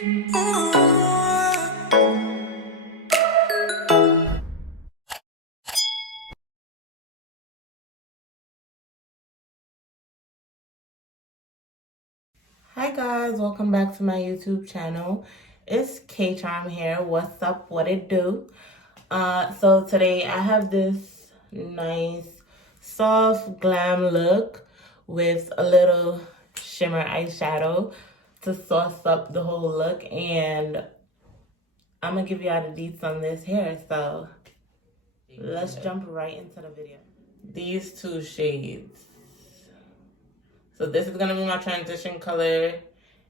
Hi guys, welcome back to my YouTube channel. It's K-Charm here. What's up? What it do? So today I have this nice soft glam look with a little shimmer eyeshadow to sauce up the whole look, and I'm gonna give you all the deets on this hair. So let's jump right into the video. These two shades. So this is gonna be my transition color,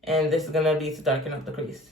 and this is gonna be to darken up the crease.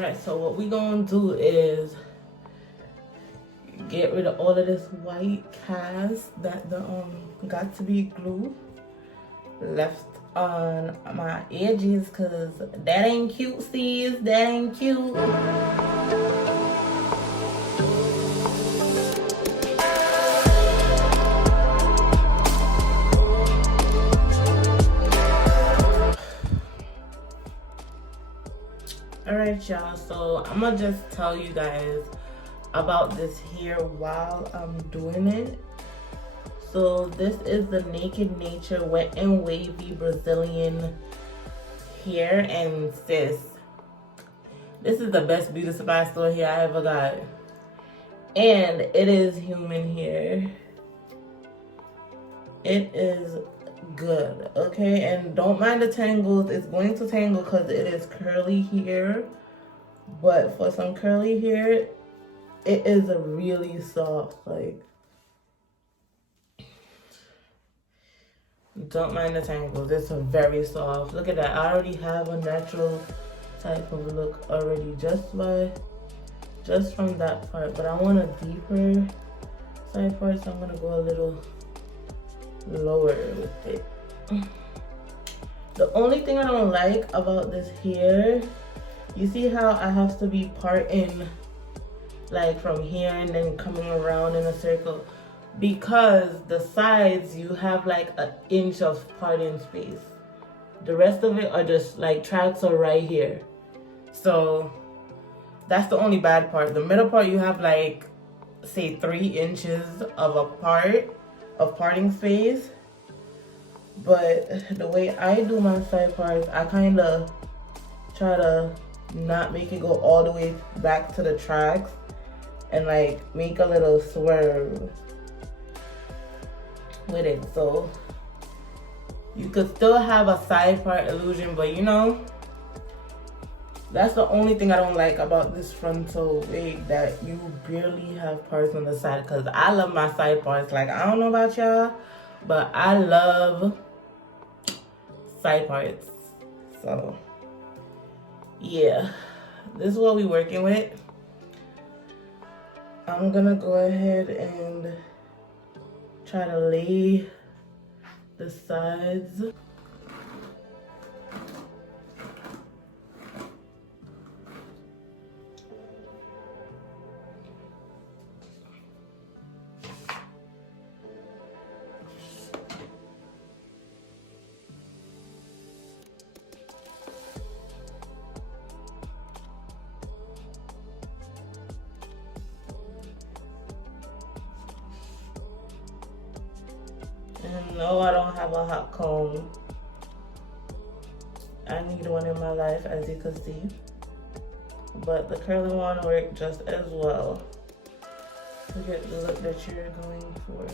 Alright, so what we gonna do is get rid of all of this white cast that the got to be glue left on my edges, cause that ain't cute, sis. That ain't cute. Alright y'all, so I'm gonna just tell you guys about this hair while I'm doing it. So this is the Naked Nature Wet and Wavy Brazilian hair, and sis, this is the best beauty supply store hair I ever got, and it is human hair. It is good, okay? And don't mind the tangles. It's going to tangle because it is curly hair, but for some curly hair, it is a really soft, like, don't mind the tangles. It's a very soft. Look at that. I already have a natural type of look already just from that part, but I want a deeper side part, so I'm gonna go a little lower with it. The only thing I don't like about this hair, you see how I have to be parting like from here and then coming around in a circle, because the sides you have like an inch of parting space. The rest of it are just like tracks are right here, so that's the only bad part. The middle part you have like say 3 inches of parting space. But the way I do my side parts, I kind of try to not make it go all the way back to the tracks and like make a little swerve with it, so you could still have a side part illusion, but you know, That's the only thing I don't like about this frontal wig, that you barely have parts on the side. Because I love my side parts. Like, I don't know about y'all, but I love side parts. So, yeah. This is what we're working with. I'm going to go ahead and try to lay the sides. And no, I don't have a hot comb. I need one in my life, as you can see. But the curly one worked just as well to get the look that you're going for.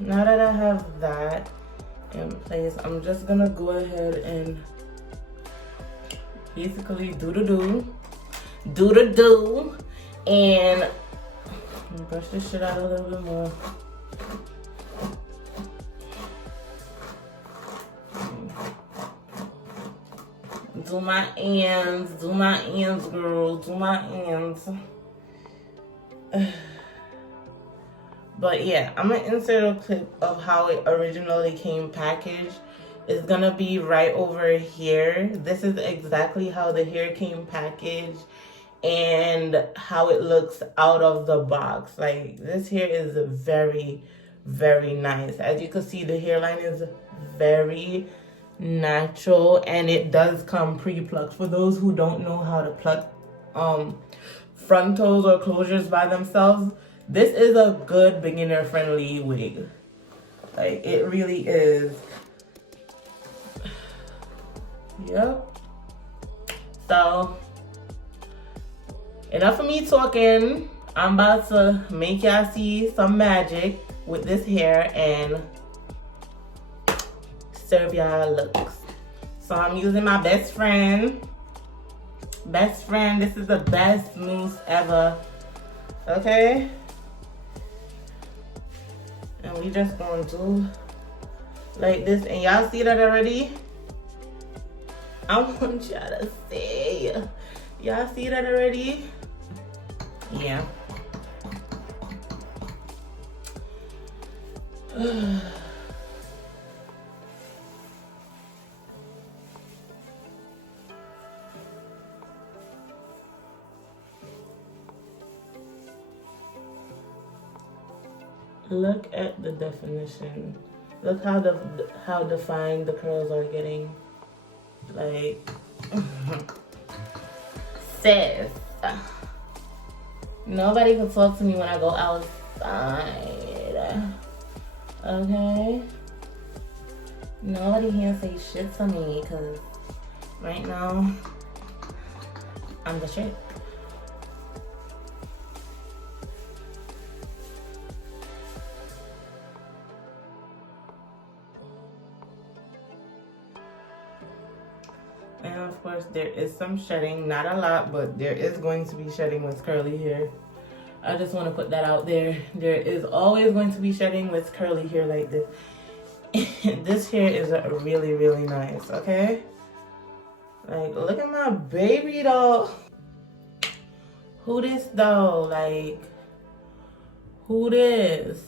Now that I have that in place, I'm just gonna go ahead and basically do the do, and brush this shit out a little bit more. Do my ends, girl, do my ends. But yeah, I'm gonna insert a clip of how it originally came packaged. It's gonna be right over here. This is exactly how the hair came packaged and how it looks out of the box. Like, this hair is very, very nice. As you can see, the hairline is very natural, and it does come pre-plucked. For those who don't know how to pluck frontals or closures by themselves, this is a good beginner friendly wig. Like, it really is. Yep. So, enough of me talking. I'm about to make y'all see some magic with this hair and serve y'all looks. So I'm using my best friend. This is the best mousse ever. Okay? And we just gonna do like this. And y'all see that already? I want y'all to see. Y'all see that already? Yeah. Look at the definition. Look how defined the curls are getting. Like, sis, nobody can talk to me when I go outside. Okay? Nobody can say shit to me, because right now I'm the shit. And of course, there is some shedding, not a lot, but there is going to be shedding with curly hair. I just want to put that out there. There is always going to be shedding with curly hair like this. This hair is really, really nice, okay? Like, look at my baby though. Who this though? Like, who this?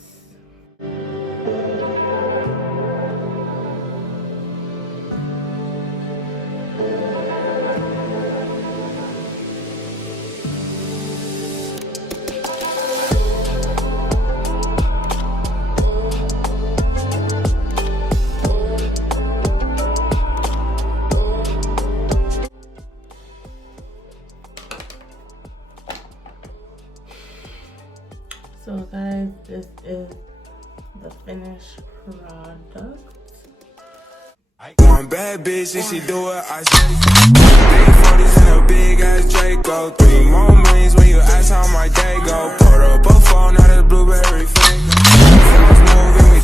bad bitch and she do what I say. Big 40s in a big ass Draco. 3 more millions when you ask how my day go. Pour up a phone out of blueberry flavor.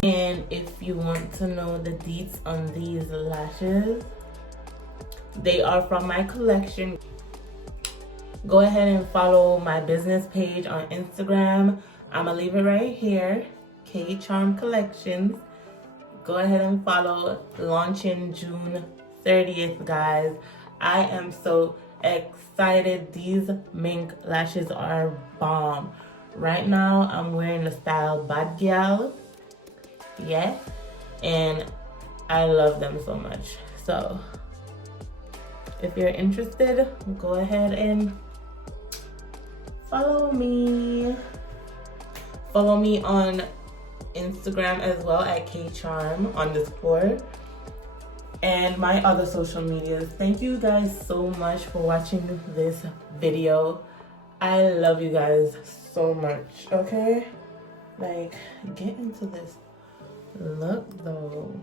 And if you want to know the deets on these lashes, they are from my collection. Go ahead and follow my business page on Instagram. I'm gonna leave it right here, K Charm Collections. Go ahead and follow. Launching June 30th, guys. I am so excited. These mink lashes are bomb. Right now, I'm wearing the style Bad Gal. Yeah, and I love them so much. So if you're interested, go ahead and follow me. Follow me on Instagram as well at kcharm_, and my other social medias. Thank you guys so much for watching this video. I love you guys so much. Okay, like, get into this look though.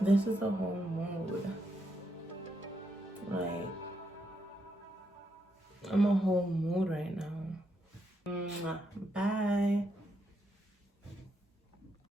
This is a whole mood. Like, I'm a whole